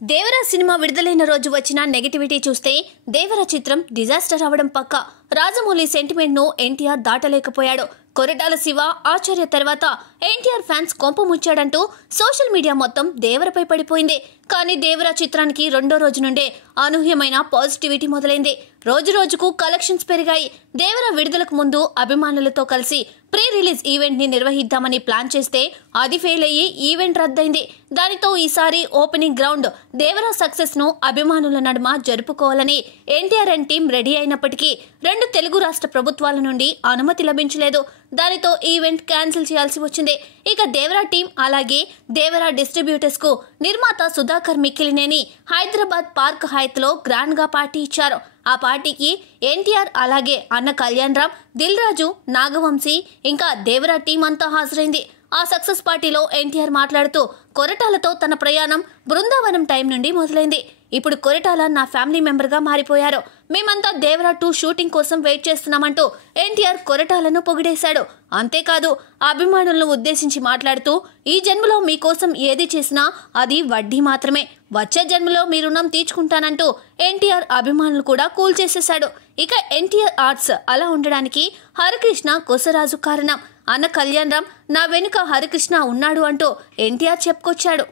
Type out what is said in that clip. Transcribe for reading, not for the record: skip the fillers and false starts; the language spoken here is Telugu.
దేవర సినిమా విడుదలైన రోజు వచ్చిన నెగటివిటీ చూస్తే దేవర చిత్రం డిజాస్టర్ అవడం పక్కా. రాజమౌళి సెంటిమెంట్ ను ఎన్టీఆర్ దాటలేకపోయాడు. కొరటాల శివ ఆచార్య తర్వాత ఎన్టీఆర్ ఫ్యాన్స్ కొంప ముచ్చాడంటూ సోషల్ మీడియా మొత్తం దేవరపై పడిపోయింది. కానీ దేవర చిత్రానికి రెండో రోజు నుండే అనూహ్యమైన పాజిటివిటీ మొదలైంది. రోజు రోజుకు కలెక్షన్స్ పెరిగాయి. దేవర విడుదలకు ముందు అభిమానులతో కలిసి ప్రీ రిలీజ్ ఈవెంట్ ని నిర్వహిద్దామని ప్లాన్ చేస్తే అది ఫెయిల్ అయ్యి ఈవెంట్ రద్దయింది. దానితో ఈసారి ఓపెనింగ్ గ్రౌండ్ దేవర సక్సెస్ ను అభిమానుల నడుమ జరుపుకోవాలని ఎన్టీఆర్ అండ్ టీం రెడీ అయినప్పటికీ రెండు తెలుగు రాష్ట్ర ప్రభుత్వాల నుండి అనుమతి లభించలేదు. దానితో ఈవెంట్ క్యాన్సిల్ చేయాల్సి వచ్చింది. ఇక దేవర టీం అలాగే దేవర డిస్ట్రిబ్యూటర్స్ కు నిర్మాత సుధాకర్ మిక్కిలినేని హైదరాబాద్ పార్క్ హైత్ లో గ్రాండ్ గా పార్టీ ఇచ్చారు. ఆ పార్టీకి ఎన్టీఆర్ అలాగే అన్న కళ్యాణ్ రామ్, దిల్ రాజు, నాగవంశీ ఇంకా దేవర టీం అంతా హాజరైంది. ఆ సక్సెస్ పార్టీలో ఎన్టీఆర్ మాట్లాడుతూ కొరటాలతో తన ప్రయాణం బృందావనం టైం నుండి మొదలైంది. ఇప్పుడు కొరటాల నా ఫ్యామిలీ మెంబర్ గా మారిపోయారు. మేమంతా దేవర 2 షూటింగ్ కోసం వెయిట్ చేస్తున్నామంటూ ఎన్టీఆర్ కొరటాలను పొగిడేశాడు. అంతేకాదు అభిమానులను ఉద్దేశించి మాట్లాడుతూ ఈ జన్మలో మీకోసం ఏది చేసినా అది వడ్డీ మాత్రమే, వచ్చే జన్మలో మీ రుణం తీర్చుకుంటానంటూ ఎన్టీఆర్ అభిమానులు కూడా కూల్ చేసేశాడు. ఇక ఎన్టీఆర్ ఆర్ట్స్ అలా ఉండడానికి హరికృష్ణ కొసరాజు కారణం. అన్న కళ్యాణ్ రామ్ నా వెనుక హరికృష్ణ ఉన్నాడు అంటూ ఎన్టీఆర్ చెప్పుకొచ్చాడు.